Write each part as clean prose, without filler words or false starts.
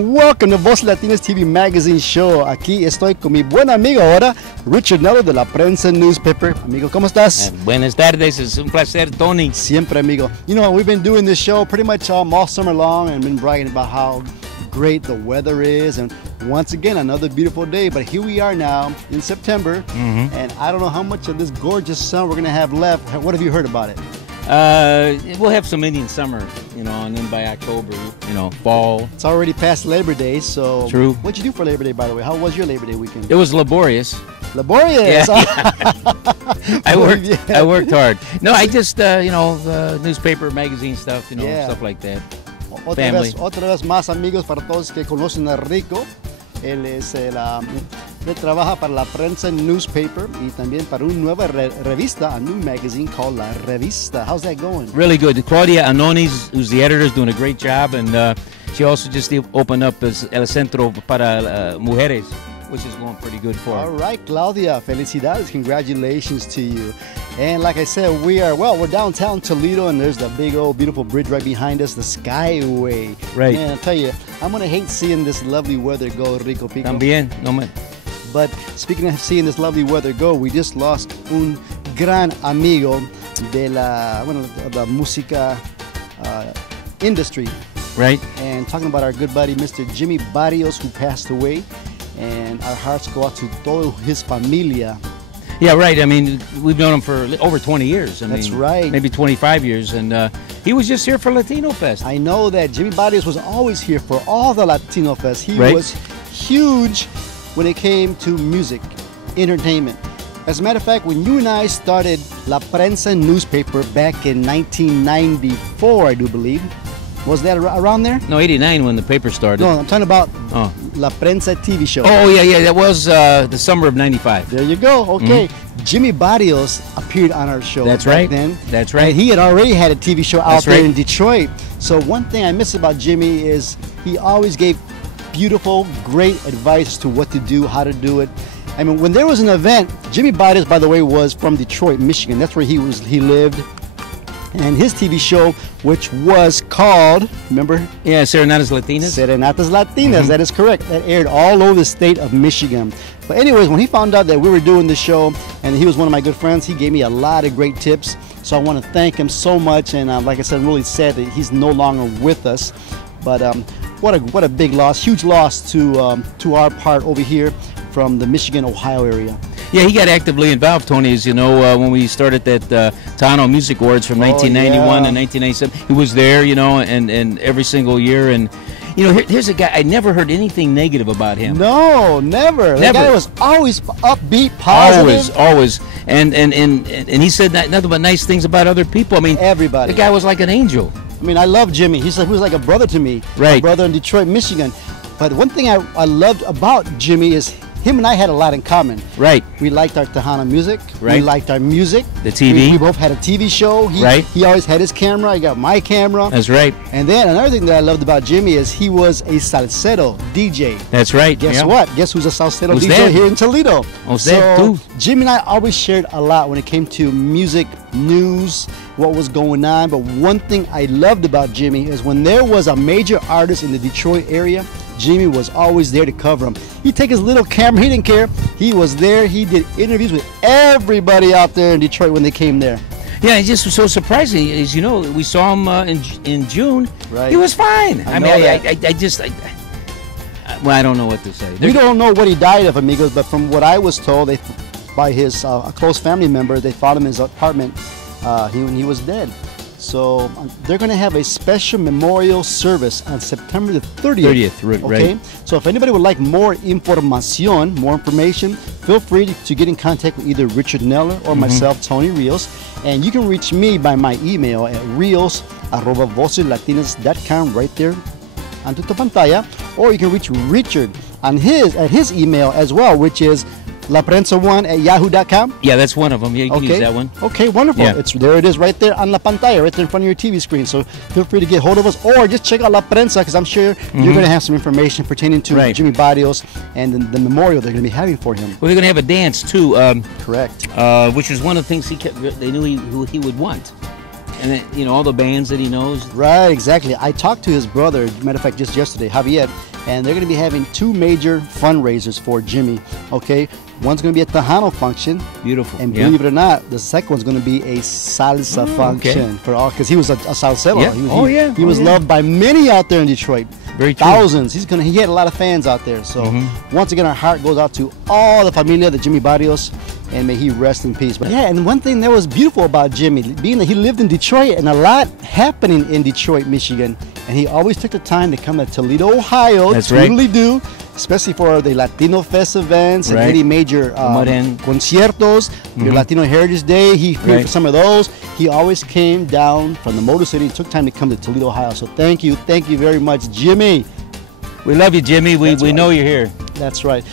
and welcome to Voces Latinas TV Magazine Show. Aquí estoy con mi buen amigo ahora, Richard Neller de la Prensa newspaper. Amigo, ¿cómo estás? Buenas tardes, es un placer, Tony. Siempre, amigo. You know, we've been doing this show pretty much all summer long and been bragging about how great the weather is, and once again another beautiful day. But here we are now in September, and I don't know how much of this gorgeous sun we're gonna have left. What have you heard about it? We'll have some Indian summer, you know, and then by October, you know, fall. It's already past Labor Day, so true. What'd you do for Labor Day, by the way? How was your Labor Day weekend? It was laborious. Laborious. Yeah. I worked hard. No, I just you know, newspaper, magazine stuff, you know, stuff like that. Otra vez más, amigos, para todos que conocen a Rico. Él trabaja para la Prensa newspaper y también para una nueva revista, a new magazine called La Revista. How's that going? Really good. Claudia Anonis, who's the editor, is doing a great job, and she also just opened up El Centro para Mujeres, which is going pretty good for her. All right, Claudia, felicidades, congratulations to you. And like I said, we're downtown Toledo, and there's the big old beautiful bridge right behind us, the Skyway. Right. Man, I tell you, I'm gonna hate seeing this lovely weather go, Rico Pico. También, no me. But speaking of seeing this lovely weather go, we just lost un gran amigo de la música industry. Right. And talking about our good buddy, Mr. Jimmy Barrios, who passed away. And our hearts go out to toda his familia. Yeah, right. I mean, we've known him for over 20 years. That's right. Maybe 25 years. And he was just here for Latino Fest. I know that Jimmy Barrios was always here for all the Latino Fest. He was huge when it came to music, entertainment. As a matter of fact, when you and I started La Prensa newspaper back in 1994, I do believe. Was that around there? No, 89 when the paper started. No, I'm talking about La Prensa TV show. Oh, yeah, that was the summer of 95. There you go, okay. Jimmy Barrios appeared on our show back then. That's right. And he had already had a TV show out there in Detroit. So one thing I miss about Jimmy is he always gave beautiful, great advice to what to do, how to do it. I mean, when there was an event, Jimmy Barrios, by the way, was from Detroit, Michigan. That's where he lived. And his TV show, which was called, remember? Yeah, Serenatas Latinas. Serenatas Latinas, that is correct. That aired all over the state of Michigan. But anyways, when he found out that we were doing the show, and he was one of my good friends, he gave me a lot of great tips. So I want to thank him so much. And like I said, I'm really sad that he's no longer with us. But what a big loss, huge loss to our part over here from the Michigan, Ohio area. Yeah, he got actively involved, Tony, as you know, when we started that Tano Music Awards from 1991 and 1997. He was there, you know, and every single year. And, you know, here's a guy, I never heard anything negative about him. No, never. That guy was always upbeat, positive. Always. And he said nothing but nice things about other people. I mean, everybody. The guy was like an angel. I mean, I love Jimmy. He was like a brother to me. Right. A brother in Detroit, Michigan. But one thing I loved about Jimmy is him and I had a lot in common. Right. We liked our Tejano music. Right. We liked our music. The TV. We both had a TV show. He always had his camera. I got my camera. That's right. And then another thing that I loved about Jimmy is he was a salsero DJ. That's right. Guess what? Guess who's a salsero DJ that? here in Toledo? That too. Jimmy and I always shared a lot when it came to music, news, what was going on. But one thing I loved about Jimmy is when there was a major artist in the Detroit area, Jimmy was always there to cover him. He'd take his little camera, he didn't care. He was there, he did interviews with everybody out there in Detroit when they came there. Yeah, it just was so surprising. As you know, we saw him in June. Right. He was fine. I don't know what to say. We don't know what he died of, amigos, but from what I was told by his a close family member, they found him in his apartment he was dead. So they're going to have a special memorial service on September the 30th. Okay? Right. So if anybody would like more information, feel free to get in contact with either Richard Neller or myself, Tony Rios. And you can reach me by my email at rios@voceslatinas.com right there on tu pantalla. Or you can reach Richard at his email as well, which is laprensa1@yahoo.com. Yeah, that's one of them. Yeah, you can use that one. Okay, wonderful. Yeah. There it is right there on la pantalla, right there in front of your TV screen. So feel free to get hold of us or just check out La Prensa because I'm sure you're going to have some information pertaining to Jimmy Barrios and the memorial they're going to be having for him. Well, they're going to have a dance too. Correct. Which is one of the things they knew he would want. And then, you know, all the bands that he knows. Right, exactly. I talked to his brother, matter of fact, just yesterday, Javier, and they're going to be having 2 major fundraisers for Jimmy. Okay, one's going to be a Tejano function. Beautiful. And believe it or not, the second one's going to be a salsa function for all, because he was a salsero. Yeah. He was loved by many out there in Detroit. Very true. Thousands. He had a lot of fans out there. So once again, our heart goes out to all the familia, the Jimmy Barrios, and may he rest in peace. But yeah, and one thing that was beautiful about Jimmy, being that he lived in Detroit and a lot happening in Detroit, Michigan, and he always took the time to come to Toledo, Ohio. That's to right. really do, especially for the Latino Fest events and any major conciertos, your Latino Heritage Day. He paid for some of those. He always came down from the Motor City and took time to come to Toledo, Ohio. So thank you very much, Jimmy. We love you, Jimmy. We know you're here. That's right.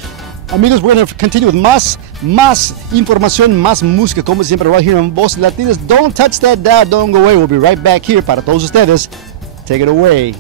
Amigos, we're going to continue with más información, más música, como siempre, right here on Voces Latinas. Don't touch that dial, don't go away. We'll be right back here para todos ustedes. Take it away.